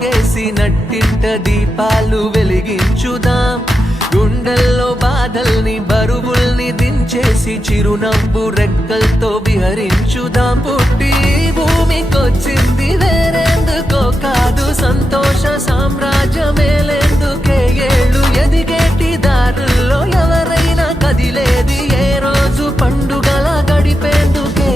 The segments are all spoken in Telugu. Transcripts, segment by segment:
పోగేసి నట్టింట దీపాలు వెలిగించుదాం. గుండెల్లో బాధల్ని బరువుల్ని దించేసి చిరునవ్వు రెక్కలతో విహరించుదాం. పుట్టి భూమికొచ్చింది వేరేందుకో కాదు, సంతోష సామ్రాజ్యమేలేందుకే. ఏళ్ళు ఎదిగేటి దారుల్లో ఎవరైనా కదిలేది ఏ రోజు పండుగల గడిపేందుకే.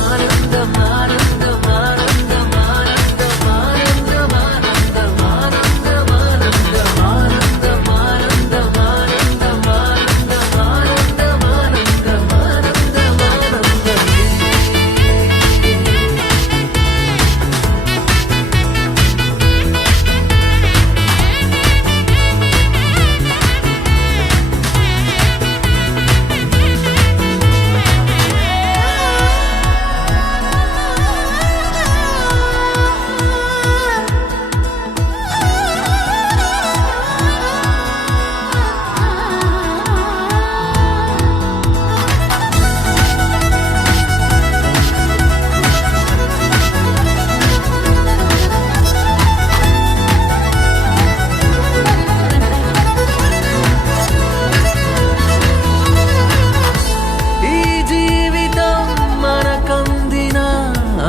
ఆనందం ఆనందం ఆనందం ఆనందం ఆనందం ఆనందం ఆనందం ఆనందం ఆనందం ఆనందం ఆనందం ఆనందం ఆనందం ఆనందం ఆనందం.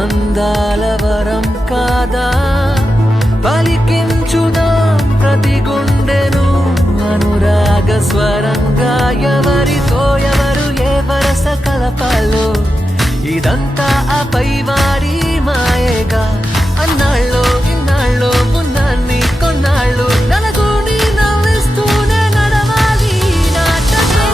అందాల వరం కాదా, పలికించుదాం ప్రతి గుండెను అనురాగ స్వరంగా. ఎవరితో ఎవరు ఏ వరస కలపాలో ఇదంతా ఆ పైవాడి మాయేగా. అన్నాళ్ళో ఇన్నాళ్ళో పున్నాన్ని కొన్నాళ్ళు నలుగుని నవ్విస్తూనే నడవాలి నాటకం.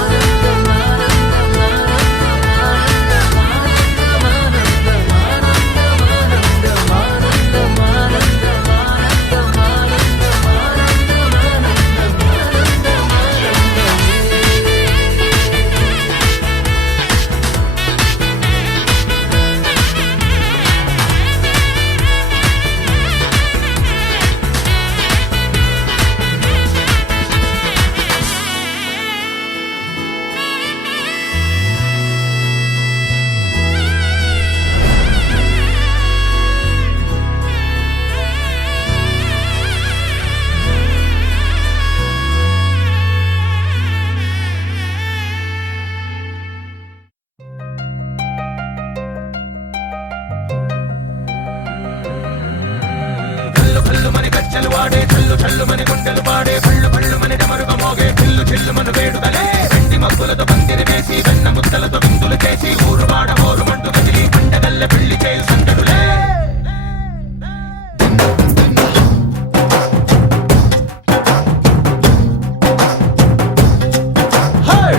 వాడే చల్లు చల్లు మన గుండెలు పాడే పళ్ళు పళ్ళు మన డమరుగ మోగే చిల్లు చిల్లు మన వేడుదలే. వెండి మబ్బులతో పందిరి వేసి వెన్న ముద్దలతో విందులు చేసి ఊరు వాడ ఊరు మంటు కదిలి పండగల్లె పెళ్లి చేయు సందడులే.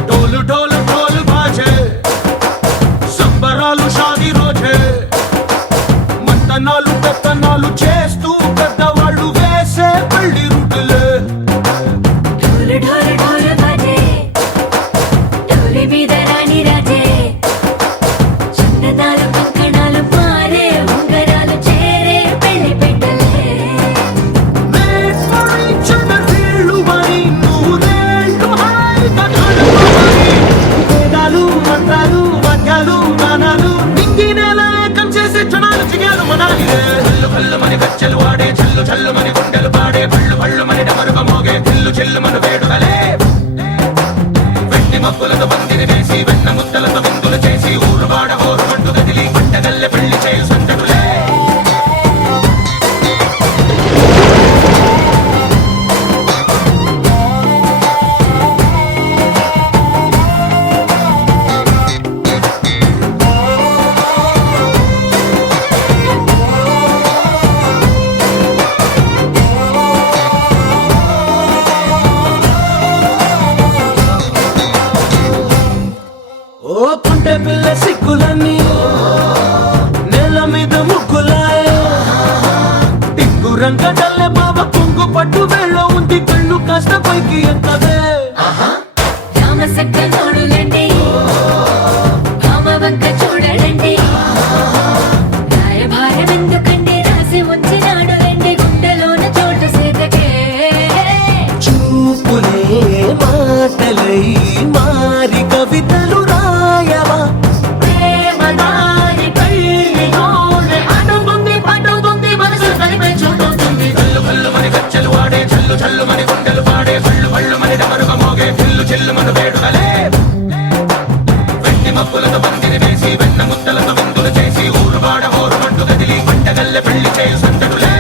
డోలు డోలు డోలు బాజే సంబరాలు షాదీ రోజే. మంతనాలు పెత్తనాలు చేస్తూ పెద్దవాళ్ళు వేసే పెళ్లి రుటులే. ఢోలు ఢోలు ఢోలు బాజే ఢోలి మీద రాణి రాజే. చందనాలు కంకణాలు మారే ఉంగరాలు చేరే పెళ్లి పెట్టలే. వేదాలు మంత్రాలు వాద్యాలు గానాలు నింగినేల ఏకం చేసే క్షణాలు చిగాలు మనాలి. చల్లు కల్లు మని గచ్చెలు వాడే చల్లు చల్లు మని గుండెలు పాడే పళ్ళు పళ్ళు మని డమరుగ మోగే చిల్లు చిల్లు మన వేడుదలే. వెండి మబ్బులతో పందిరి వేసి వెన్న ముద్దలతో విందులు చేసి ఊరు వాడ ఊరు మంటు కదిలి పండగల్లె పెళ్లి చేయు సందడులే. ఓ పుంటె పిల్ల సిక్కులన్నీ నేల మీద ముగ్గులాయ. టిక్కు రంగడల్లె బావ కొంగు పట్టు వేళ్ళ ఉంది కళ్ళు కాస్త పైకి ఎక్కదే. రామ సక్క నోడులండి రామ వంక చూడడండి. రాయభారం ఎందుకండి రాసి ఉంచినాడు రండి గుండెలోన చోటు సేతకే. చూపులే మాటలై మారి కవితలు రాయవా. ప్రేమదారి పెళ్లి నోడు అడుగుంది పట్టుకుంది మనసు కలిపే చూడుతుంది. చల్లు మని గుండెలు పాడే కళ్ళు కళ్ళు మని డమరుగ మోగే చిల్లు చిల్లు మన వేడుకలే వెండి మబ్బులతో పందిరి వేసి వెన్న ముద్దలతో విందులు చేసి ఊరువాడ హోరుమంటూ కదిలి పంటగల్లె పెళ్లి చేయు సందడులే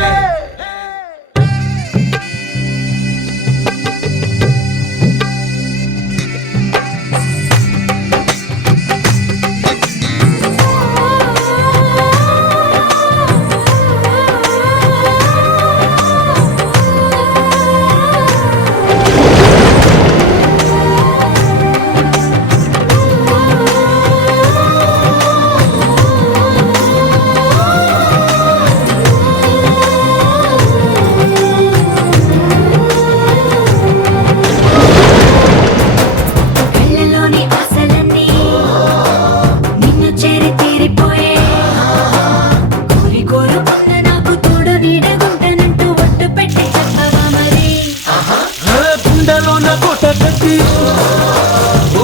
కళ్ళలోని ఆశలన్నీ నిన్ను చేరి తీరిపోయే కోరి కోరుకున్న నాకు తోడు నీడగుంటానంటూ ఒట్టు పెట్టి చెప్పవా మరి గుండెలోన కోట కట్టి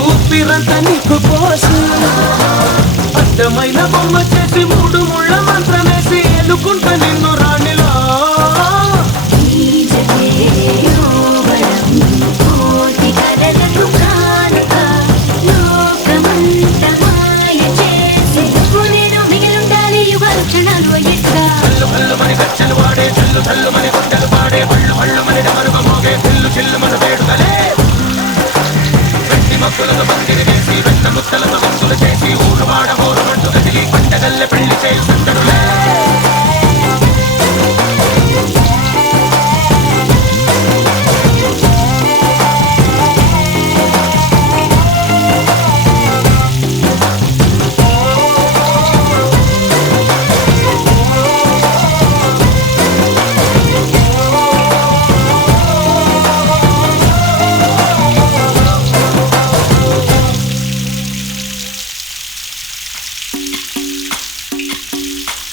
ఊపిరంతా నీకు పోసి అడ్డమైన బొమ్మ చేసి మూడు ముళ్ళ మంత్రమేసి ఎన్నుకుంటా నిన్ను రాణిలా ఈ జగే యోవరం కోటి కలలకు కానుక లోకమంత మాయ చేసి నువ్వు నేను మిగిలుండాలి యుగాలు క్షణాలు ఎట్లా కళ్ళు కళ్ళు మని గచ్చలు వాడే చల్లు చల్లు మని గుండెలు పాడే కళ్ళు కళ్ళు మని డమరుగ మోగే చిల్లు చిల్లు మన వేడుకలే వెండి మబ్బులతో పందిరి వేసి వెన్న ముద్దలతో విందులు చేసి ఊరువాడ హోరుమంటూ కదిలి పంటగల్లె పెళ్లి చేయు సందడులే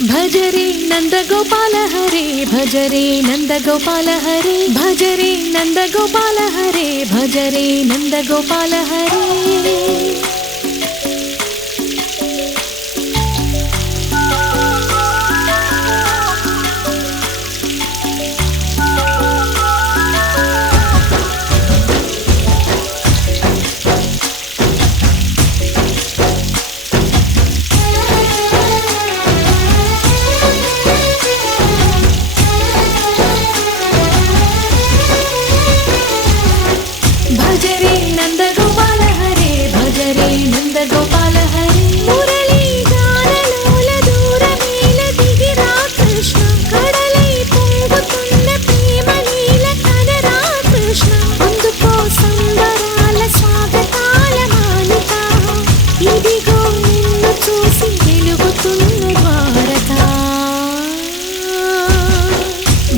భజరే నందగోపాల హరే భజరే నందగోపాల హరే భజరే నందగోపాల హరే భజరే నందగోపాల హరే భజరే నందగోపాల హరే భజరే నందగోపాల హరే మురళీ గానలోల దూరమేల దిగిరా కృష్ణ కడలై పొంగుతున్న ప్రేమ లీల కనరా కృష్ణ అందుకో సంబరాల స్వాగతాల మాలిక ఇదిగో నిన్ను చూసి వెలుగుతున్న ద్వారక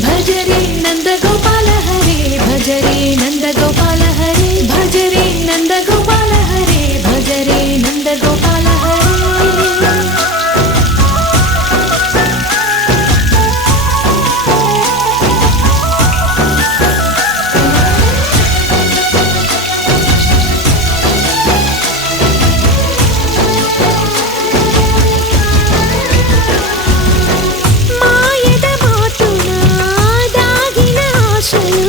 భజరే నందగోపాల హరే భజరే నందగోపాల హరే భజరే నందగోపాల హరే భజరే నందగోపాల హరే మాయద మాటున దాగిన ఆశలు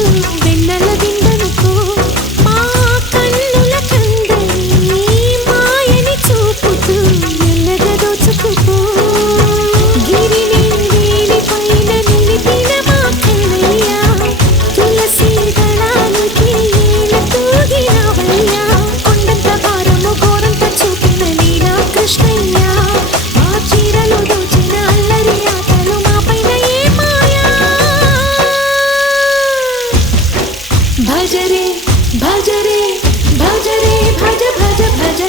వెన్నెల విందనుకో మా కన్నుల కందని మాయని చూపుతూ మెల్లగా దోచుకుపో గిరిని వేలిపైన నిలిపిన మా కన్నయ్య తులసి దళానికి ఏల తూగినవయ్యా కొండంత భారము గోరంత చూపిన లీలా కృష్ణయ్య మా చీరలు దోచిన అల్లరి ఆటలు మా పైన ఏ మాయా భజరే భజరే భజరే భజ భజ భజ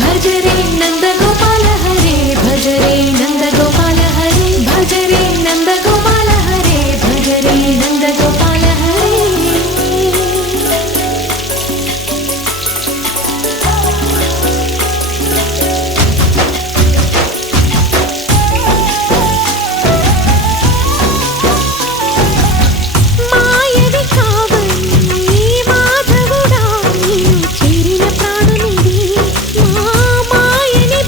భజరే నందగోపాల హరే భజరే నందగోపాల హరే భజరే నందగోపాల హరే భజరే నందగోపాల హరే మాయవి కావని మాధవుడా నీవు చేరిన ప్రాణునిది మా మాయని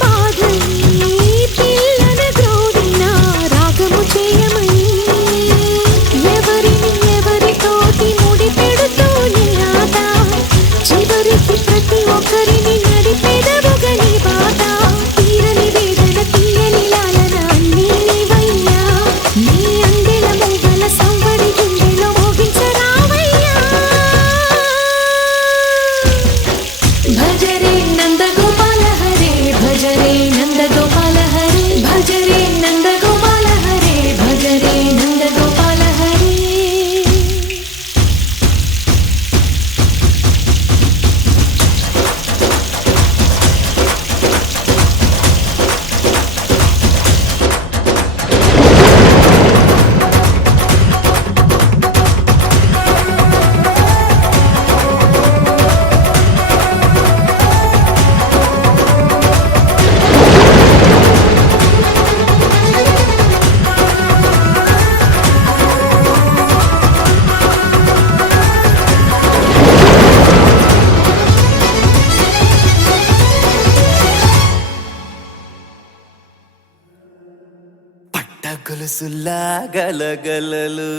సొగసులా గలగలలు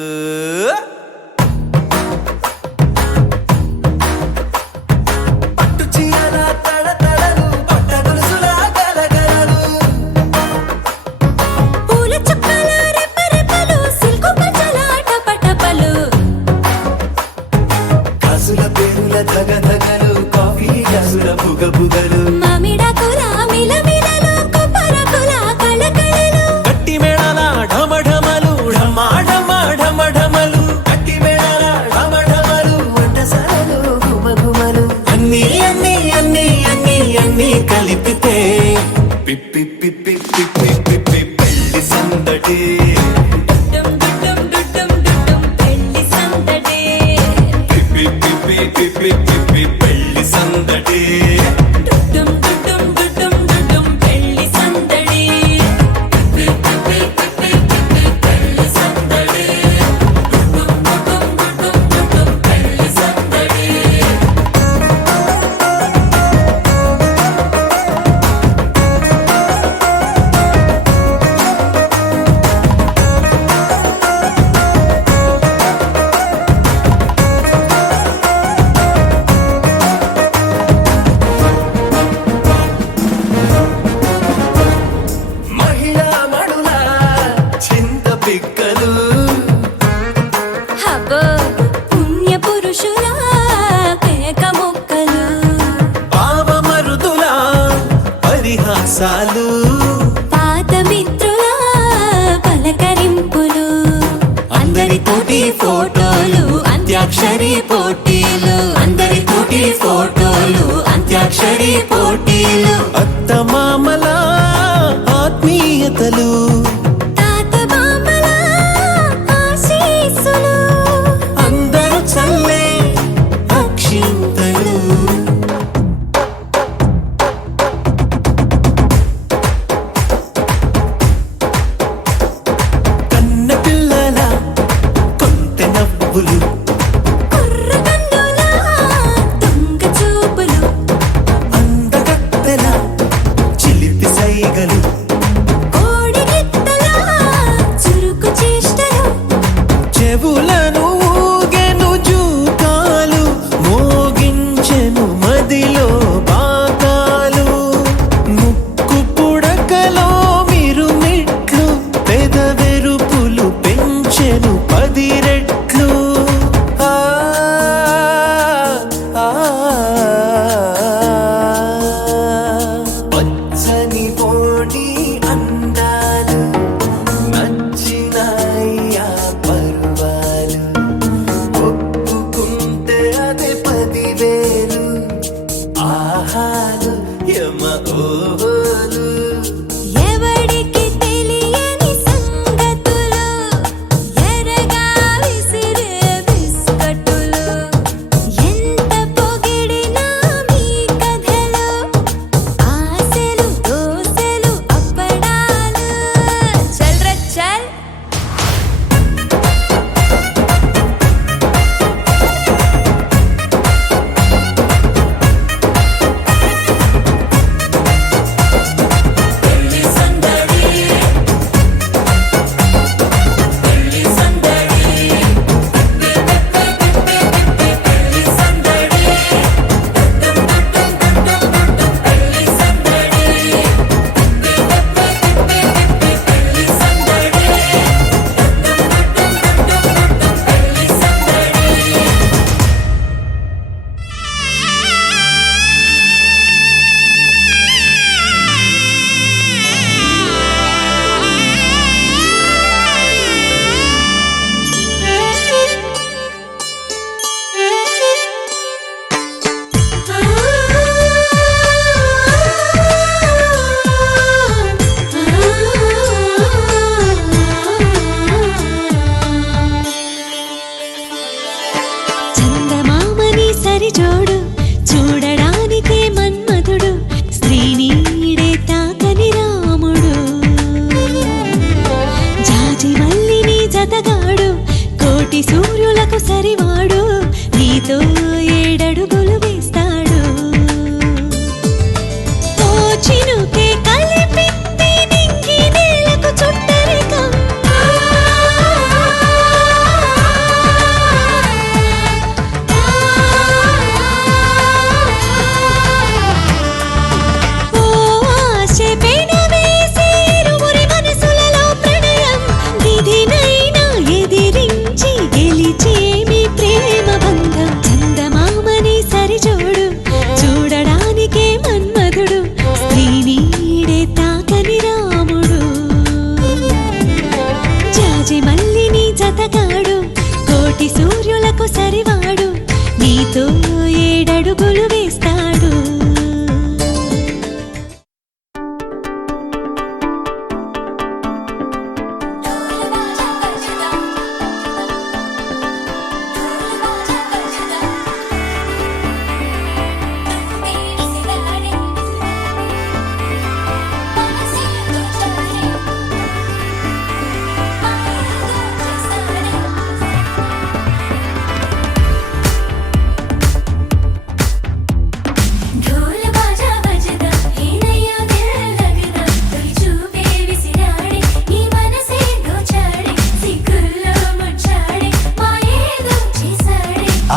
పట్టు చీరల తడతడలు పట్ట గొలుసులా గలగలలు పూల చుక్కల రెపరెపలు సిల్కు పచ్చల టపటపలు కాసుల పేరుల ధగధగలు కాఫీ గ్లాసుల బుగబుగలు మామిడాకుల మిలమిలలు కొబ్బరకుల కళకళలు గట్టి మేళాల ఢమఢమలు ఢమాఢమలు గట్టి మేళాల ఢమఢమలు వంటసాలలు గుమగుమలు అన్నీ అన్నీ అన్నీ అన్నీ అన్నీ కలిపితే పిప్పి పిప్పి పిప్పి పిప్పి పెళ్లి సందడి డుడ్డుం డుడ్డుం డుడ్డుం డుడ్డుం పెళ్లి సందడి పిప్పి పిప్పి పిప్పి పిప్పి పెళ్లి సందడి డుడ్డుం డుడ్డుం డుడ్డుం డుడ్డుం పెళ్లి సందడి పిప్పి పిప్పి పిప్పి పిప్పి పెళ్లి సందడి డుడ్డుం డుడ్డుం డుడ్డుం డుడ్డుం పెళ్లి సందడి మహిళా మడుల చింత పిక్కలు హబ్బో పుణ్య పురుషుల పేక మొక్కలు పావమరుదుల పరిహాసాలు పాత మిత్రుల పలకరింపులు అందరితోటి ఫోటోలు అంత్యాక్షరి పోటీలు అందరితోటి ఫోటోలు అంత్యాక్షరి పోటీలు అత్తమామల ఆత్మీయతలు తాత బామ్మల ఆశీస్సులు అందరూ చల్లే అక్షింతలు కన్న పిల్లల కొంటె నవ్వులు కుర్రకండుల దొంగ చూపులు అందగత్తెల చిలిపి సైగలు కోడి గిత్తల చురుకు చేష్టలు చెవులను ఊగెను జూకాలు మోగించెను మదిలో బాకాలు ముక్కు పుడకలో మిరుమిట్లు పెదవెరుపులు పెంచెను 10 రెట్లు ఆ, ఆ, పచ్చని పోటీ అందాలు నచ్చినాయ్యా పర్వాలు ఒప్పుకుంటే అదే 10,000 ఆహాలు యమ ఓహోలు ఎవడికి తెలియని సంగతులు ఎరగా విసిరే బిస్కట్టులు ఎంత పొగిడినా మీ కథలు ఆశలు దోశలు అప్పడాలు చల్ రే చల్ పెళ్లి సందడి పెళ్లి సందడి పెళ్లి సందడి డుడ్డుం డుడ్డుం డుడ్డుం డుడ్డుం పెళ్లి సందడి పెళ్లి సందడి డుడ్డుం డుడ్డుం డుడ్డుం డుడ్డుం పెళ్లి సందడి చందమామని సరిజోడు చూడడానికే మన్మధుడు స్త్రీనీడే తాకని రాముడు జాజి మల్లిని జతగాడు కోటి సూర్యులకు సరివాడు నీతో 7 అడుగులు వేస్తాడు ఓ చినుకే కలిపితే నింగి నేలకు చుట్టరికం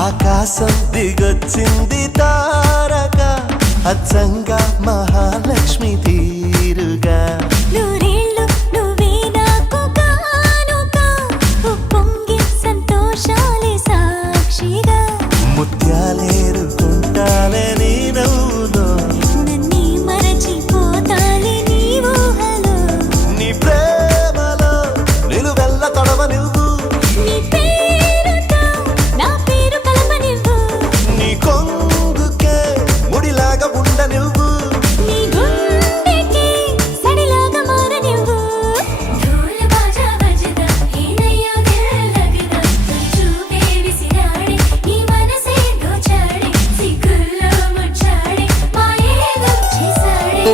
ఆకాశం దిగొచ్చింది తారక అచ్చంగా మహాలక్ష్మి తీరుగా నూరేళ్ళు నువ్వే నాకు కానుక ఉప్పొంగి సంతోషాలే సాక్షిగా ముత్యాలేరుకుంటాలే నీ నవ్వులో నన్నే మరచిపోతాలే నీ ఊహలో నీ ప్రేమలో నిలువెల్ల తడవ నువ్వు నీ పేరుతో నా పేరు కలపనివ్వు నీ కొంగుకే ముడిలాగా ఉండ నువ్వు నీ గుండెకి సడిలాగా మారనివ్వు ఢోల్ బాజా బజదా ఏనయ్యో దిల్ లగదా చూపే విసిరాడే నీ మనసే దోచాడే సిగ్గుల్లో ముచ్చాడే మాయేదో చేసాడే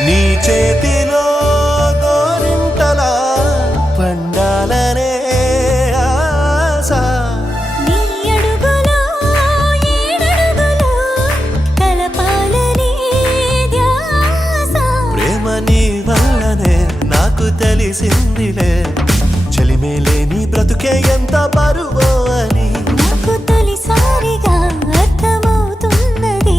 నీ చేతిలో గోరింటలా పండాలనే ఆశ నీ అడుగులో ఏడడుగులో కలపాలనే ధ్యాస ప్రేమ నీ వల్లనే నాకు తెలిసిందిలే చలిమేలే నీ బ్రతుకే ఎంత బరువో అని నాకు తొలిసారిగా అర్థమవుతున్నది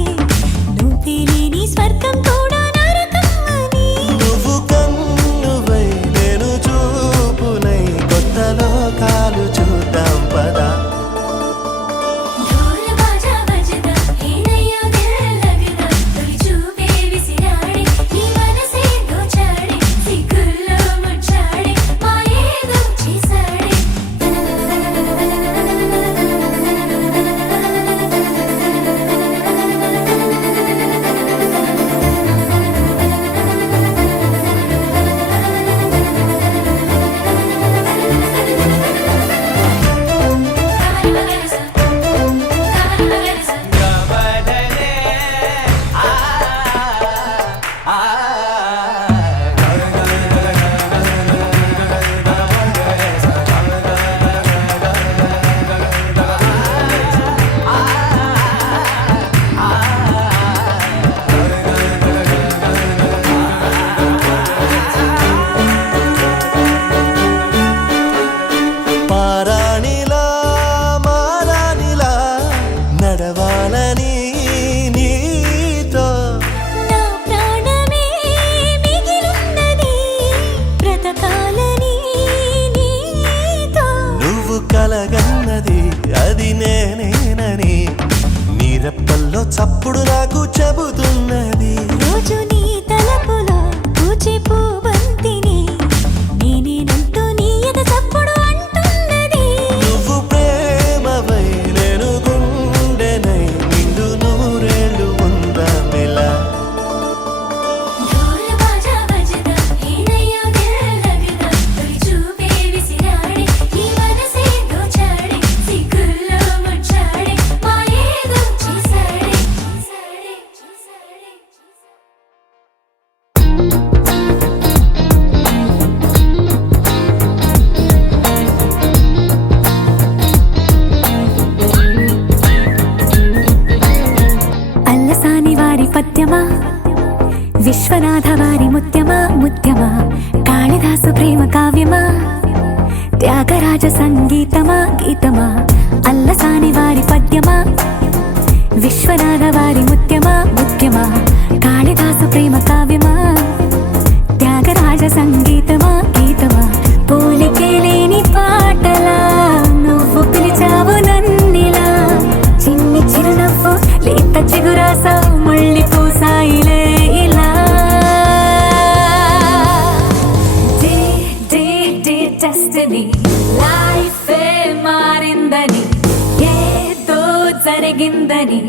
నువ్వే లేని స్వర్గం కూడా నరకం అని నువ్వు కన్నువై నేను చూపునై కొత్త లోకాలు చూద్దాం పదా ఢోల్ బాజా బజదా ఏనయ్యో దిల్ లగదా తొలి చూపే విసిరాడే నీ మనసే దోచాడే సిగ్గుల్లో ముచ్చాడే మాయేదో చేసాడే పారాణిలా మారాణిలా నడవాలని నీతో నా ప్రాణమే మిగిలున్నది బ్రతకాలని నీతో నువ్వు కలగన్నది అది నేనేనని నీరెప్పల్లో చప్పుడు నాకు చెబుతున్నది రోజు నీ తలపులో పూచే పూబంతిని నేనేనంటూ నీ ఎద చప్పుడు అంటున్నది నువ్వు ప్రేమవై నేను గుండెనై నిండు నూరేళ్ళు ఉందామిలా ఢోల్ బాజా బజదా ఏనయ్యో దిల్ లగదా తొలి చూపే విసిరాడే నీ మనసే దోచాడే సిగ్గుల్లో ముచ్చాడే మాయేదో చేసాడే అల్లసాని వారి పద్యమా విశ్వనాథ వారి ముత్యమా ముత్యమా కాళిదాసు ప్రేమ కావ్యమా త్యాగరాజ సంగీతమా గీతమా అల్లసాని వారి పద్యమా విశ్వనాథ వారి ముత్యమా ముత్యమా కాళిదాసు ప్రేమ కావ్యమా త్యాగరాజ సంగీతమా గీతమా పోలికే లేని పాటలా నువ్వు పిలిచావు నన్నిలా చిన్ని చిరునవ్వు లేత చిగురాసా మళ్ళీ పూసాయిలే ఇలా డెస్టినీ లైఫే మారిందని ఏదో జరిగిందని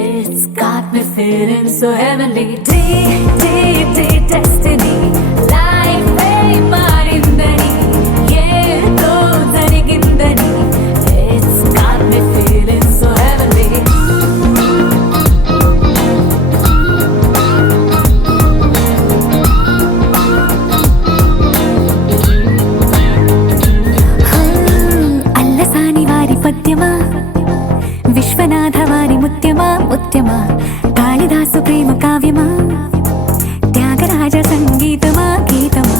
It's got me feeling so heavenly destiny life మారిందని ఏదో జరిగిందని It's got me feeling so heavenly సత్యమా కాళిదాసు ప్రేమ కావ్యమా త్యాగరాజ సంగీతమా గీతమా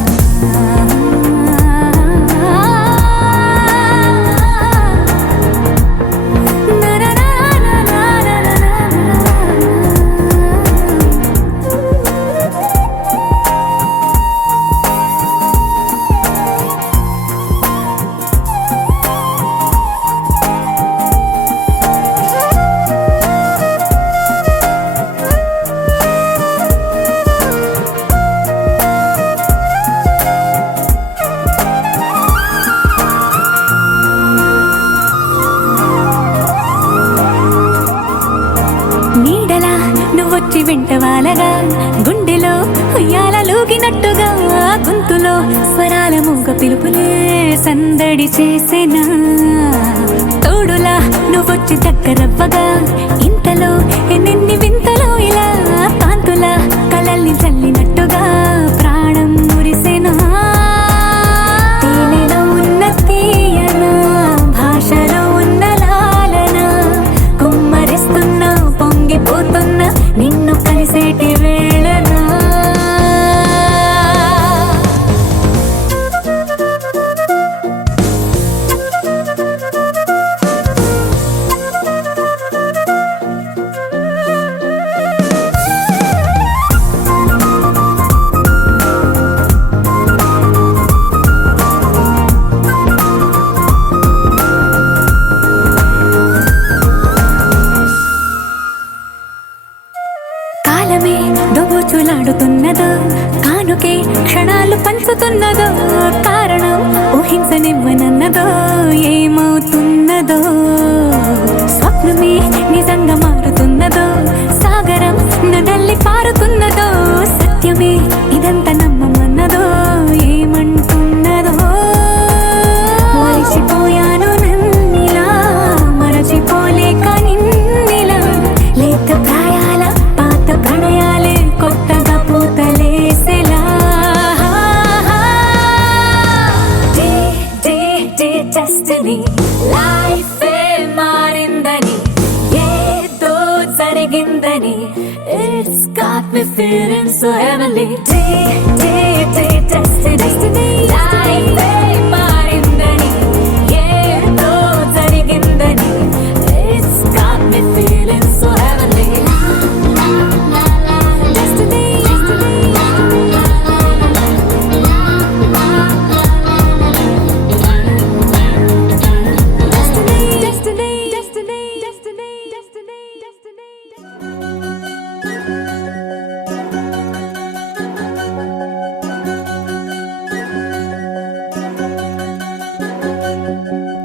నీడలా నువ్వొచ్చి వెంటవాలగా గుండెలో ఉయ్యాలూగినట్టుగా గొంతులో స్వరాల మూగ పిలుపులే సందడి చేసేనా తోడులా నువ్వొచ్చి దగ్గరవ్వగా ఇంతలో ఎన్నెన్ని వింతలో ఇలా కాంతుల కలల్ని చల్లినట్టుగా ప్రాణం మురిసేనా తేనెలో ఉన్న తీయన భాషలో ఉన్న లాలన కుమ్మరిస్తున్నా పొంగిపోతున్నా నిన్ను కలిసేటి వేళనా కాలమే దోబూచులాడుతున్నదో కానుకే క్షణాలు పంచుతున్నదో కారణం ఊహించనివ్వనన్నదో ఏమవుతున్నదో స్వప్నమే నిజంగా మారుతున్నదో సాగరం నడల్లి పారుతున్నదో సత్యమే ఇదంతా నమ్మమన్నదో ఏమంటున్నదో మరిచిపోయాను నన్నిలా మరచిపోలేక నిన్నిలా లేత ప్రాయాల పాత ప్రణయాలే కొత్తగా పూతలేసేలా డెస్టినీ లైఫే మారిందని ఏదో జరిగిందని it's got me feeling so heavenly destiny లైఫే మారిందని ఏదో జరిగిందని it's got me feeling so heavenly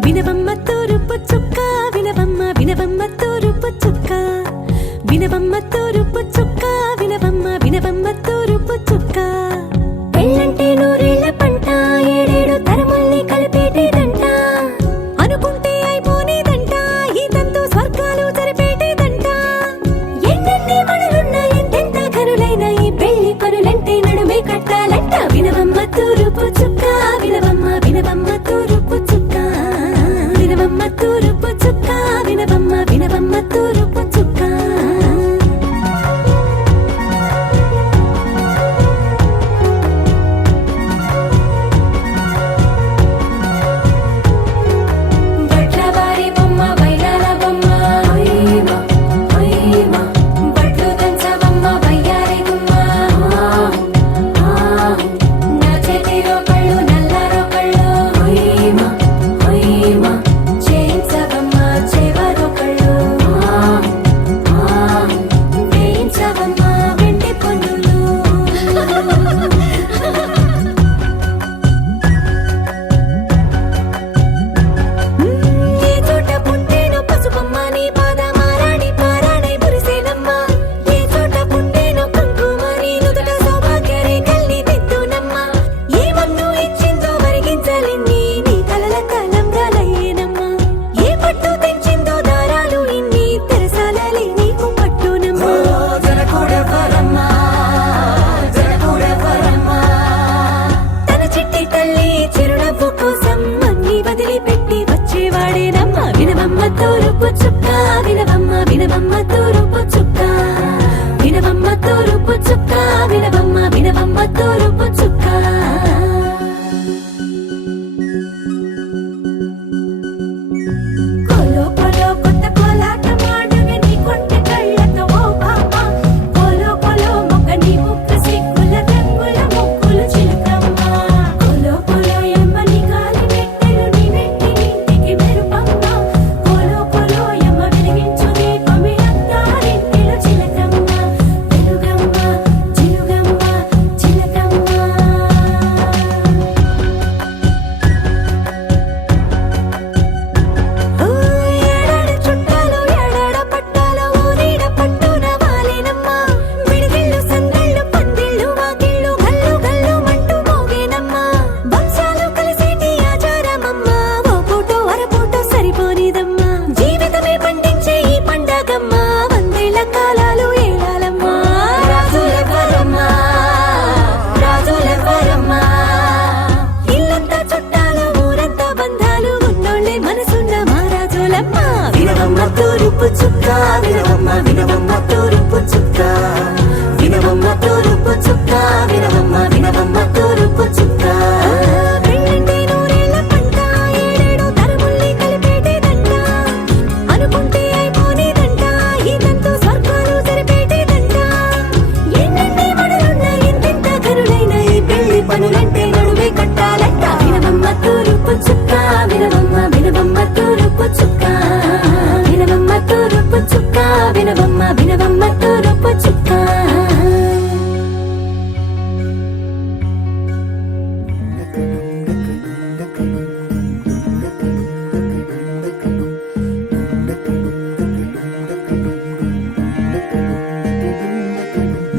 వినవమ్మ తూరుపు చుక్క వినవమ్మ వినవమ్మ తూరుపు చుక్క వినవమ్మ తూరుపు చుక్క వినవమ్మ వినవమ్మ తూరుపు చుక్క పెళ్ళంటే నూరేళ్ల పంట ఏడేడు తరముల్ని కలిపేటేదంట అనుకుంటే అయిపోనేదంట ఈ తంతు స్వర్గాలు జరిపేటేదంట ఎన్నెన్ని మనులున్న ఎంతెంత కనులైన ఈ పెళ్లి పనులంటే నడుమే కట్టాలంట వినవమ్మ తూరుపు చుక్క వినవమ్మ వినవమ్మ తూరుపు చుక్క వినవమ్మ తూరుపు చుక్క వినవమ్మ వినవమ్మ తూరుపు చుక్క బట్లవారి బొమ్మ బైరాల బొమ్మ ఓయమా ఓయమా బట్లు దంచవమ్మ బయ్యారి గుమ్మ నా చేతిలో కళ్ళు నల్లారో కళ్ళు ఓయమా ఓయమా చేయించవమ్మ చేవరో కళ్ళు వేయించవమ్మ వెండి పన్నులు ఏ చోట పుట్టేనో పసుపమ్మ నీ పాదమారాణి పారాణై మురిసేనమ్మ ఏ చోట పుట్టేనో కుంకుమ నీ నుదుట సౌభాగ్య రేఖల్ని దిద్దునమ్మ ఏ మన్ను ఇచ్చిందో మరిగించలిన్ని నీ కలల తలంబ్రాలయ్యేనమ్మ ఏ పట్టు తెంచిందో దారాలు ఇన్ని తెరసాలలి నీకు పట్టునమ్మ జనకూడెవ్వరమ్మా జనకూడెవ్వరమ్మా తన చిట్టి తల్లి చిరునవ్వు కోసం అన్ని వదిలిపెట్టి వచ్చేవాడేనమ్మ వినవమ్మ తూరుపు చుక్క వినవమ్మ వినవమ్మ తూరుపు చుక్క పంటలే పండించే ఈ పండగమ్మ వందేళ్ల కాలాలు ఏలాలమ్మా రాజులెవరమ్మా రాజులెవరమ్మా ఇల్లంతా చుట్టాలు ఊరంతా బంధాలు ఉన్నోళ్ళే మనసున్న మహారాజులమ్మ వినవమ్మ తూరుపు చుక్క వినవమ్మ వినవమ్మ తూరుపు చుక్క వినవమ్మ తూరుపు చుక్క వినవమ్మ వినవమ్మ తూరుపు చుక్క పెళ్ళంటే నూరేళ్ల పంట ఏడేడు తరముల్ని కలిపేటేదంట అనుకుంటే అయిపోనేదంట ఇదంతా స్వర్గాలు సరిపేటేదంట ఎన్నెన్ని మడులున్న ఎంతెంత కరుడైన ఈ పెళ్లి పనులంటే నడువే కట్టాలంట వినవమ్మ తూరుపు చుక్క వినవమ్మ వినవమ్మ తూరుపు చుక్క వినవమ్మ తూరుపు చుక్క వినవమ్మ వినవమ్మ తూరుపు చుక్క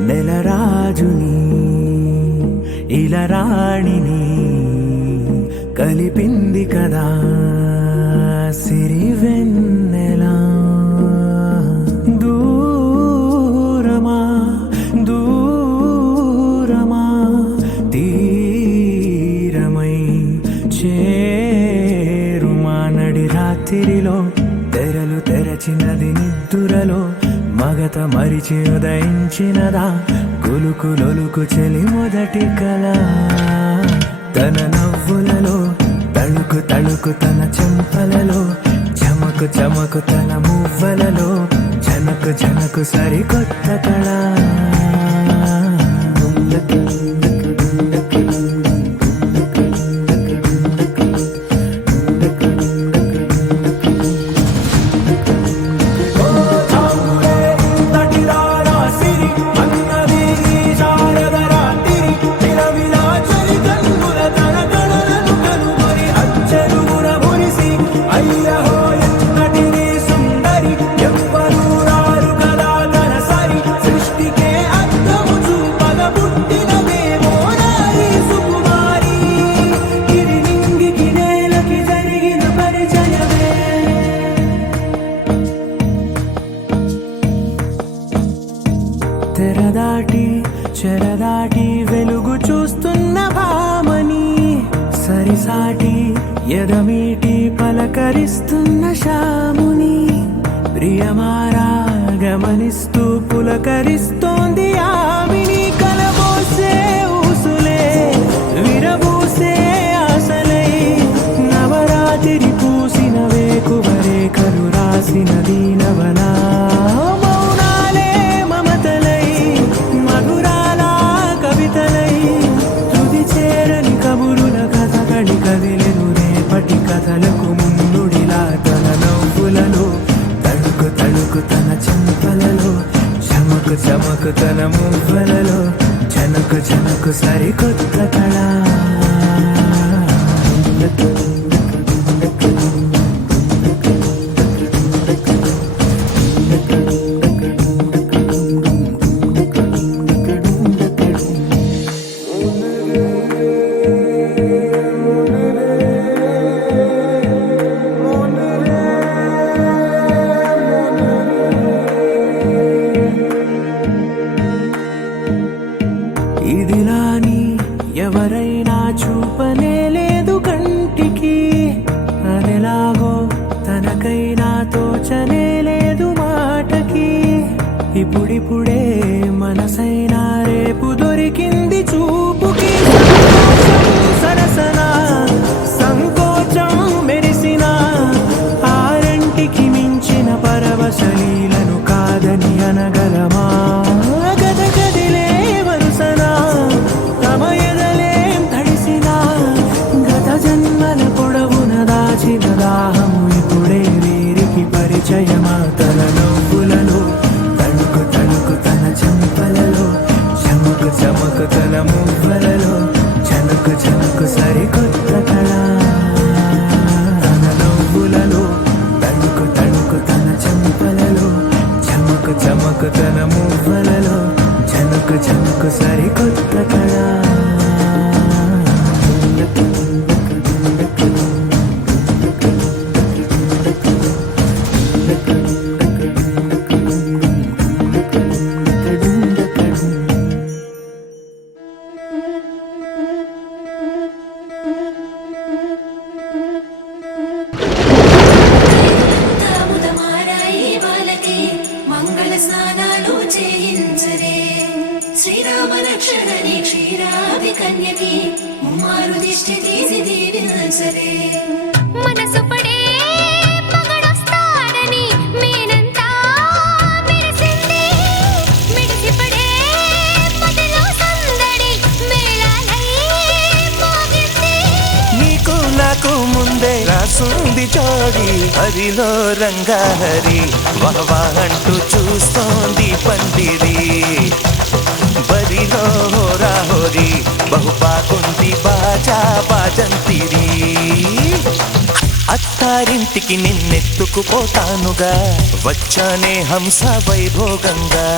నెలరాజుని ఇలరాణిని కలిపింది కదా సిరివెన్నెలా దూరమా దూరమా తీరమై చేరుమా నడి రాత్రిలో తెరలు తెరచినది నిద్దురలో మగత మరిచి ఉదయించినదా కులుకు లొలుకు చెలి మొదటి కళ తన నవ్వులలో తళుకు తళుకు తన చెంపలలో చమకు చమకు తన మువ్వలలో జనకు జనకు సరికొత్త కళ తెరదాటి చెరదాటి వెలుగు చూస్తున్న భామని సరిసాటి ఎదమీటి పలకరిస్తున్న శాముని ప్రియమారా గమనిస్తూ పులకరిస్తోంది ఆవిని కలబోసే ఊసులే విరబూసే ఆశలై నవరాత్రి పూసిన వేకువరే కలు రాసిన దీనవనా కదిలెను రేపటి కథలకు ముందుడిలా తన నవ్వులలో తడుకు తడుకు తన చెంపలలో చమకు చమకు తన మువ్వలలో జనకు జనకు సరికొత్త కళ ఇదిలాని ఎవరైనా చూపనే లేదు కంటికి అదెలాగో తనకైనా తోచనే లేదు మాటకి ఇప్పుడిప్పుడే మనసైనా రేపు దొరికింది చూపుకి సరసన సంకోచం మెరిసిన ఆరంటికి మించిన పరవశలీలను కాదని అనగలమా గద గదిలే వరుసనా తమ ఎదలేం తడిసినా గత జన్మల పొడవున దాచిన దాహము ఇప్పుడే వీరికి పరిచయమా తన నవ్వులలో తణుకు తణుకు తన చెంపలలో చమకు చమకు తన మువ్వలలో చనుకు చనుకు సరికొత్త కళ తన నవ్వులలో తణుకు తణుకు తన చెంపలలో చమకు చమకు తన మువ్వలలో చనుకు చనుకు సరికొత్త కళ తాముదమారాయి వాళ్ళకి మంగళ స్నానాలు చేయించరే శ్రీరామ రక్షణని క్షీరాది కన్యకి ముమ్మారు దిష్టి తీసి దీవించరే మనసు పడే మగడొస్తాడని మేనంతా మెరిసింది మిడిసి పడే పదిలో సందడి మేళాలై మోగింది నీకు నాకు ముందే రాసుంది జోడి హరిలో రంగాహరి వహవా అంటూ చూస్తోంది పందిరి బరిలో హోరాహోరి బహు బాగుంది బాజా బాజంతిరి అత్తారింటికి నిన్నెత్తుకుపోతానుగా వచ్చానే హంస వైభోగంగా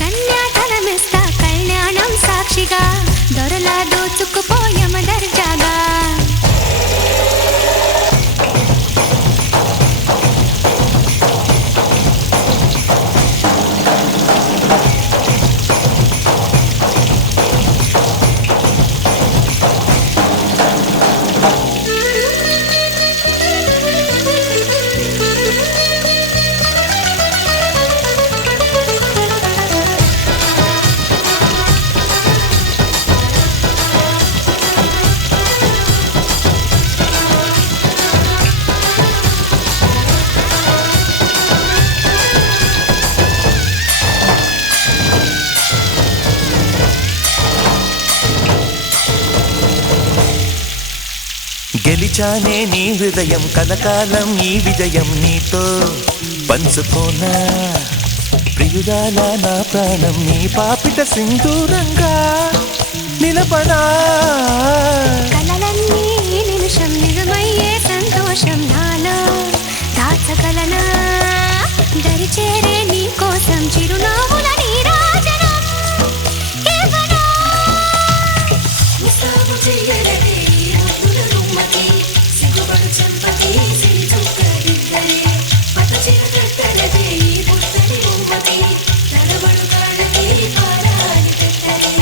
కన్యాధనమిస్తా కళ్యాణం సాక్షిగా దొరలా దోచుకుపోయమ దర్జాగా గెలిచానే నీ హృదయం కలకాలం ఈ విజయం నీతో పంచుకోనా ప్రియురాల నా ప్రాణం నీ పాపిట సింధూరంగా నిలబడా కలలన్నీ నిమిషం నిజమయ్యే సంతోషం నాలో దాచగలనా దరిచేరే నీ కోసం చిరునవ్వుల నీరాజనం ఇవ్వనా ముస్తాబు చెయ్యలకే ముద్దుల గుమ్మకి సిగ్గుపడు చెంపకి సిరి చుక్కదిద్దరే పట్టు చీర కట్టలదే ఈ పుస్తకి బొమ్మకి తలబడు కాళ్ళకి పారాలి పెట్టరే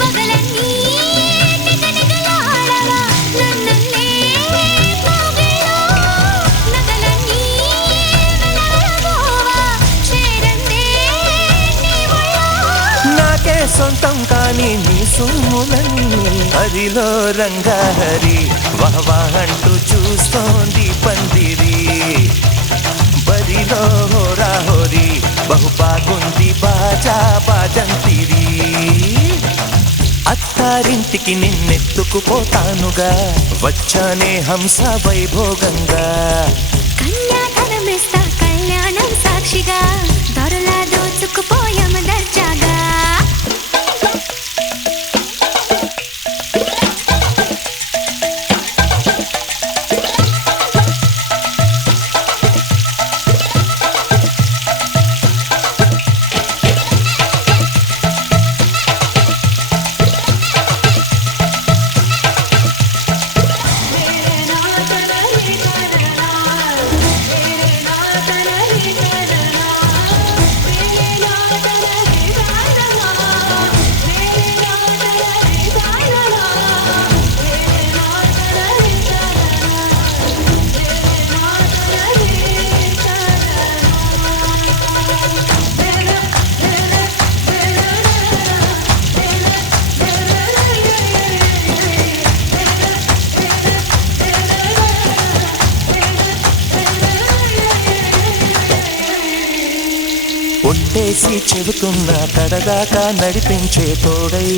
పగలన్నీ నిగనిగలాడవా నన్నల్లే పోగేలో నగలన్నీ వెలవెలబోవా చేరందే నీ ఒళ్ళో నాకే సొంతం కాని నీ సొమ్ములన్నీ హరిలో రంగాహరి వహవా అంటూ చూస్తోంది పందిరి బరిలో హోరాహోరి బహు బాగుంది బాజా బాజంతిరి అత్తారింటికి నిన్నెత్తుకుపోతానుగా వచ్చానే హంస వైభోగంగా కన్యాధనమిస్తా కళ్యాణం సాక్షిగా దొరలా దోచుకుపోయమ దర్జాగా ఒట్టేసి చెబుతున్నా కడదాకా నడిపించే తోడై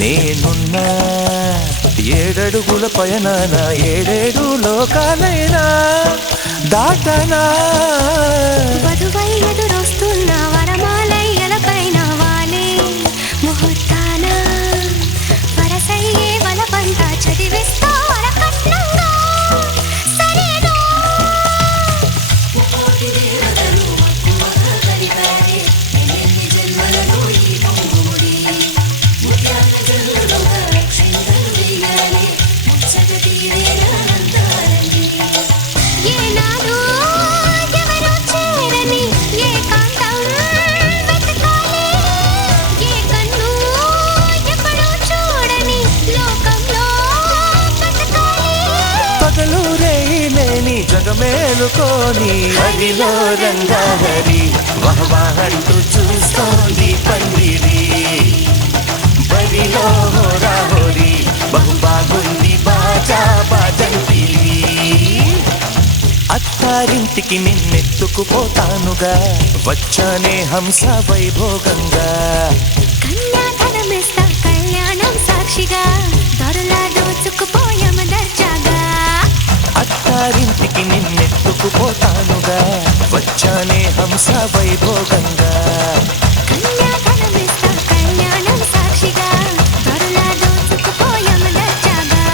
నేనున్నా ఏడడుగుల పయనాన ఏడేడు లోకాలైనా దాటనా వధువై ఎదురొస్తున్న వరమాలయ్యలపైన వాలే ముహూర్తాన వరసయ్యే వలపంట చదివిస్తా వరకట్నంగా సరేనా ఏనాడు ఎవరో కోలుకోని అదిలో రంగాహరి వహవాహంటూ చూస్తోంది పందిరి బరిలో హోరాహోరి బహు బాగుంది బాజా బాజంతిరి అత్తారింటికి నిన్నెత్తుకుపోతానుగా వచ్చానే హంస వైభోగంగా కన్యాధనమిస్తా కళ్యాణం సాక్షిగా దొరలా దోచుకుపోయామ దర్జాగా అత్తారింటికి నిన్నెత్తుకుపోతానుగా వచ్చానే హంస వైభోగంగా కన్యాధనమిస్తా కళ్యాణం సాక్షిగా దొరలా దోచుకుపోయామ దర్జాగా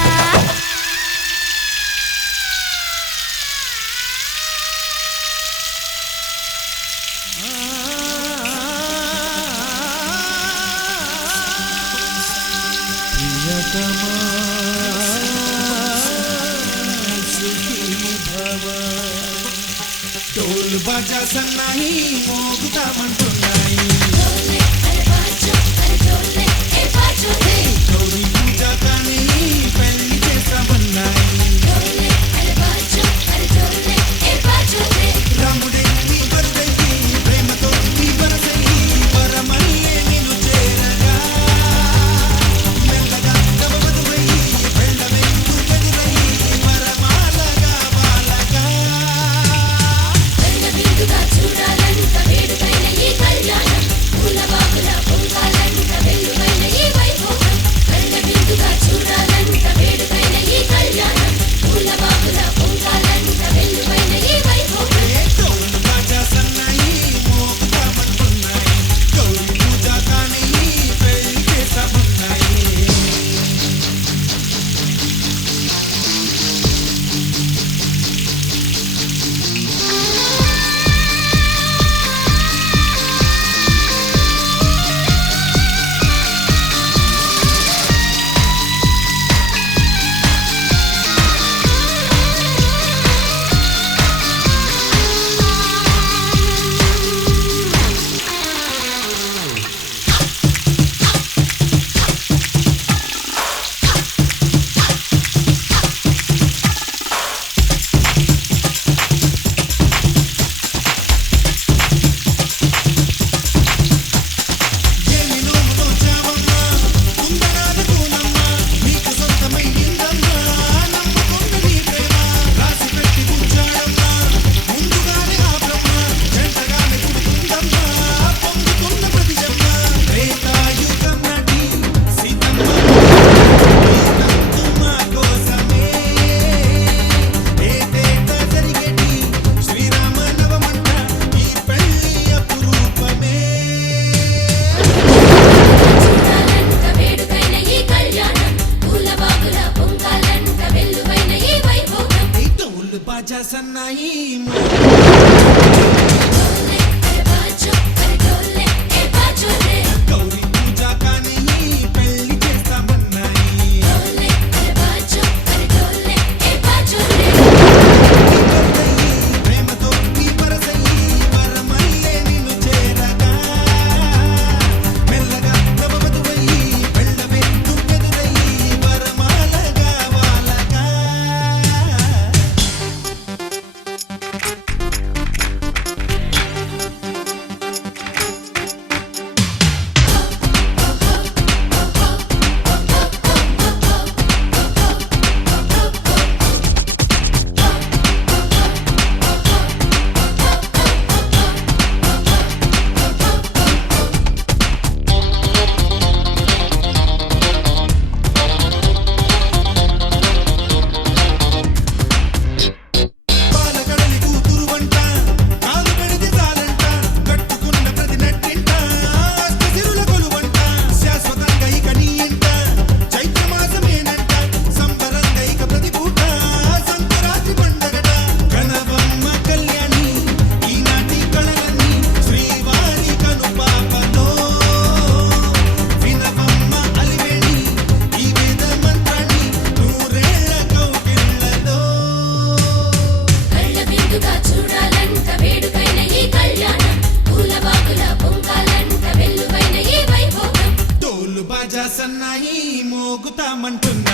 డోలు బాజా సన్నాయి మోగుతామంటున్నాయి గౌరీ పూజ కానీ పెళ్లి చేస్తామన్నాయి రాముడే నీ వరదయ్యి ప్రేమతో నీ వరసయ్యి వరమల్లే నిన్ను చేరగా మెల్లగా నవవధువయ్యి వెళ్ళవెందు ఎదురయ్యి వరమాలగా బాలగా చూడాలంట వేడుకైన ఈ కళ్యాణం పూల బాగుల పొంగాలంట వెల్లువైన ఈ వైభోగం కళ్ళ విందుగా చూడాలంట వేడుకైన ఈ కళ్యాణం పూల బాగుల పొంగాలంట వెల్లువైన ఈ వైభోగం డోలు బాజా సన్నాయి మోగుతామంటున్నాయి గౌరీ పూజ కానీ పెళ్లి చేస్తామన్నాయి ఏమి నోముతో చావమ్మా కుందనాల కూనమ్మా నీకు సొంతమైందమ్మా నమ్మకొండ నీ ప్రేమ రాసి పెట్టి కూర్చాడమ్మా ముందుగానే ఆ బ్రహ్మ జంటగానే పుడుతుందమ్మా పొందుతున్న ప్రతి జన్మ త్రేతాయుగం నాటి సీతమ్మ మా కోసమే ఏటేటా జరిగేటి శ్రీరామ నవమంట ఈ పెళ్లి అపురూపమే చూడాలంట వేడుకైన ఈ కళ్యాణం పూల బాగుల పొంగాలంట వెల్లువైన ఈ వైభోగం ఈ డోలు బాజా సన్నాయి గౌరీ పూజ కానీ పెళ్లి చేస్తామన్నాయి ప్రేమతో నీ వరసయ్యి వరమల్లే నిన్ను చేరగా మెల్లగా నవవధువయ్యి వెళ్ళవే దుమ్మెదురయ్యి వరమాలగా వాలగా బాలగడలి కూతురు వంట కాలు పెడితే చాలంట కట్టుకున్న ప్రతి నట్టింట అష్టసిరుల కొలువంట శాశ్వతంగా ఇక నీ ఇంట చైత్రమాసమేనంట సంబరంగా ఇక ప్రతి పూట సంక్రాంతి పండగట కనవమ్మ కళ్యాణి ఈనాటి కళలన్నీ శ్రీవారి కనుపాపలో వినవమ్మ అలివేణి ఈ వేద మంత్రాన్ని నూరేళ్ల కౌగిళ్లలో కళ్ళ విందుగా చూడాలంట వేడుకైన ఈ కళ్యాణం పూల బాగుల పొంగాలంట వెల్లువైన ఈ వైభోగం డోలు బాజా సన్నాయి మోగుతామంటున్నా